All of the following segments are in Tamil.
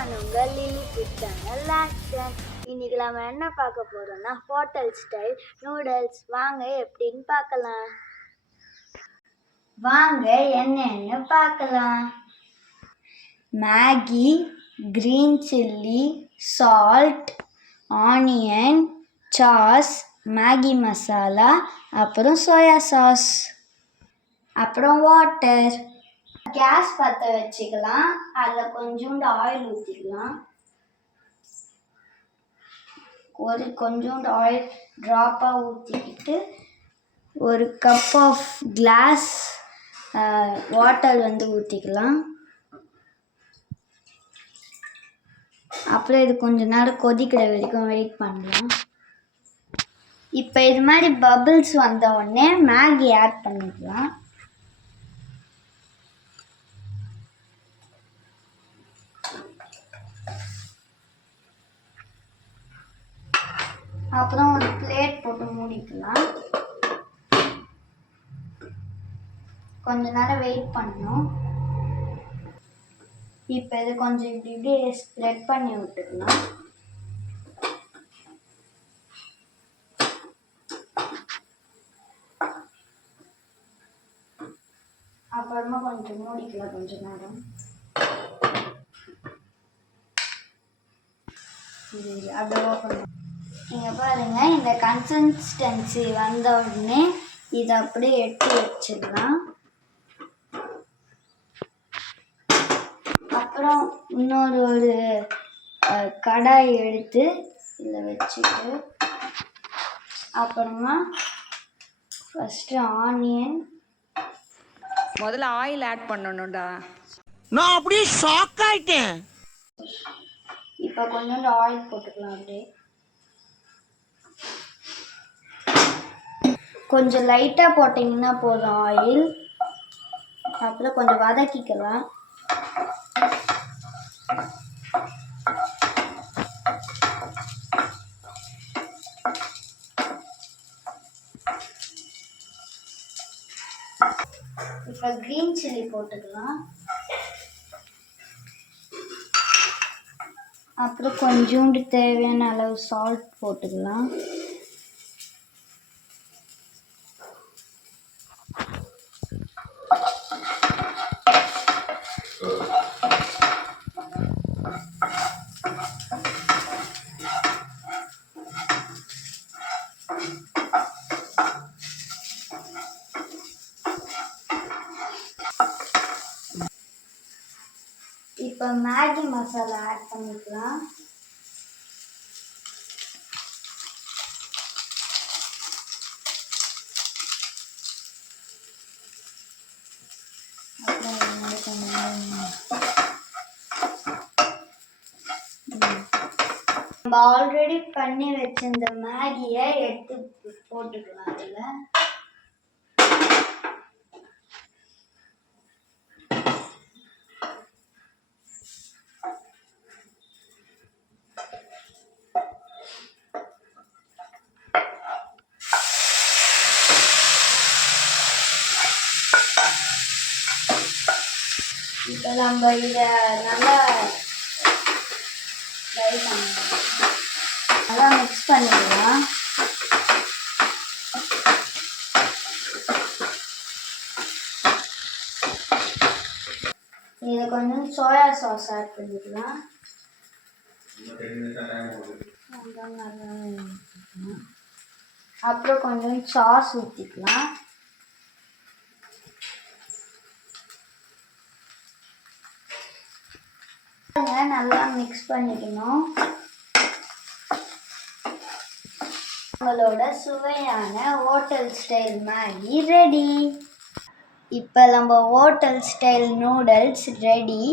நான் உங்கள் லில்லிபுட் சேனல் ஆக்ஷன். இன்னைக்கு நம்ம என்ன பார்க்க போறோம்னா ஹோட்டல் ஸ்டைல் நூடுல்ஸ். வாங்க எப்படின்னு பார்க்கலாம். வாங்க என்னன்னு பார்க்கலாம். Maggi, green chilli, salt, onion, sauce, Maggi masala, அப்புறம் சோயா சாஸ், அப்புறம் வாட்டர். கேஸ் பற்ற வச்சுக்கலாம். அதில் கொஞ்சோண்டு ஆயில் ஊற்றிக்கலாம். கொஞ்சோண்டு ஆயில் ட்ராப்பாக ஊற்றிக்கிட்டு ஒரு கப் ஆஃப் கிளாஸ் வாட்டர் ஊற்றிக்கலாம். அப்புறம் இது கொஞ்ச நேரம் கொதிக்கிற வரைக்கும் வெயிட் பண்ணலாம். இப்போ இது மாதிரி பபிள்ஸ் வந்த உடனே மேகி ஆட் பண்ணிக்கலாம். அப்புறம் ஒரு பிளேட் போட்டு மூடிக்கலாம். கொஞ்ச நேரம் வெயிட் பண்ணணும். இப்போ இது கொஞ்சம் இப்படி ஸ்ப்ரெட் பண்ணி விட்டுக்கலாம். அப்புறமா கொஞ்சம் மூடிக்கலாம் கொஞ்ச நேரம். அப்படியே நீங்கள் பாருங்கள், இந்த கன்சிஸ்டன்சி வந்த உடனே இதை அப்படியே எடுத்து வச்சிடலாம். அப்புறம் ஒரு கடாய் எடுத்து இதில் வச்சுட்டு அப்புறமா ஃபஸ்ட்டு ஆனியன், முதல்ல ஆயில் ஆட் பண்ணணும்டா. நான் அப்படியே ஷாக் ஆயிட்டேன். இப்போ கொஞ்சோண்டு ஆயில் போட்டுக்கலாம். அப்படியே கொஞ்சம் லைட்டாக போட்டிங்கன்னா போதும் ஆயில். அப்புறம் கொஞ்சம் வதக்கிக்கலாம். இப்போ கிரீன் சில்லி போட்டுக்கலாம். அப்புறம் கொஞ்சோண்டு தேவையான அளவு சால்ட் போட்டுக்கலாம். இப்போ மேகி மசாலா ஆட் பண்ணிக்கலாம். நம்ம ஆல்ரெடி பண்ணி வச்சிருந்த மேகியை எடுத்து போட்டுக்கலாம். அதில் இப்போ நம்ம இதை நல்லா ஃப்ரை பண்ணலாம். நல்லா மிக்ஸ் பண்ணிக்கலாம். இதில் கொஞ்சம் சோயா சாஸ் ஆட் பண்ணிக்கலாம். அப்புறம் கொஞ்சம் சாஸ் ஊற்றிக்கலாம். நல்லா மிக்ஸ் பண்ணிக்கணும். நம்மளோட சுவையான ஹோட்டல் ஸ்டைல் மேகி ரெடி. இப்போ நம்ம ஹோட்டல் ஸ்டைல் நூடுல்ஸ் ரெடி.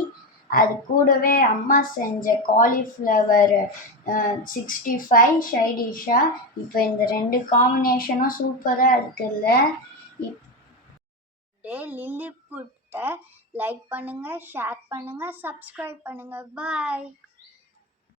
அது கூடவே அம்மா செஞ்ச காலிஃப்ளவர் 65 சைடிஷ்ஷாக. இப்போ இந்த ரெண்டு காம்பினேஷனும் சூப்பராக இருக்குல்ல. லில்லிபுட்டை லைக் பண்ணுங்கள், ஷேர் பண்ணுங்கள், சப்ஸ்கிரைப் பண்ணுங்கள். பாய்.